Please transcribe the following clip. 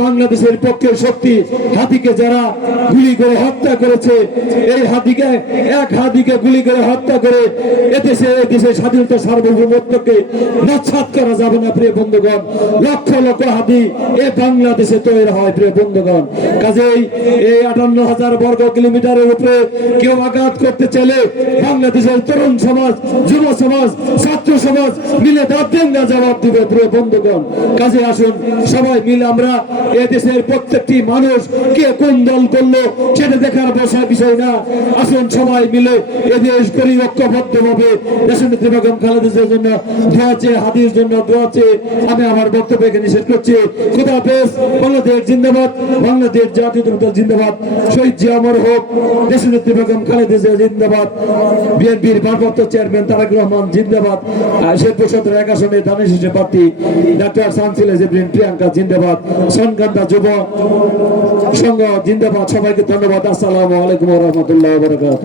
বাংলাদেশের পক্ষের শক্তি হাতিকে যারা গুলি করে হত্যা করেছে, এই হাতিকে, এক হাতিকে গুলি করে হত্যা করে এদেশে এদেশে স্বাধীনতা সার্বভৌমত্বকে নচ্ছাদ করা যাবে না, প্রিয় বন্ধুগণ। লক্ষ লক্ষ হাতি এ বাংলাদেশে তৈরি হয়, প্রিয় বন্ধুগণ। কাজেই এই আটান্ন হাজার বর্গ কিলোমিটারের উপরে কেউ আঘাত করতে চাইলে বাংলাদেশের তরুণ সমাজ, যুব সমাজ, ছাত্র সমাজ মিলে দাঁতেঙ্গা জবাব দিবে, প্রিয় বন্ধুগণ। কাজে আসুন, সবাই মিলে আমরা এ দেশের প্রত্যেকটি মানুষ কে কোন দল করল সেটা দেখার বসার বিষয় না। আসুন সবাই মিলে এ দেশ করি ঐক্যবদ্ধ দেশনেত্রী বেগম খালেদার জন্য দোয়া হাদির জন্য দোয়া আমি আমার বক্তব্য এখানে শেষ করছি। খুদা হাফেজ, বাংলাদেশ জিন্দাবাদ, বাংলাদেশ জাতীয় দল জিন্দাবাদ। শহীদ জি অমর হোক দেশনেত্রী বেগম খালেদা জিন্দাবাদ। বিএনপির ভারপ্রাপ্ত চেয়ারম্যান তারেক রহমান জিন্দাবাদ। শেরপুর সতেরো এক আসনে ধানের শীর্ষে প্রার্থী ডাক্তার সানসিলা জেবরিন প্রিয়াঙ্কা জিন্দাবাদ। সনকান্দা যুব সংঘ জিন্দাবাদ। সবাইকে ধন্যবাদ। আসসালামু আলাইকুম রহমতুল্লাহ বরকাত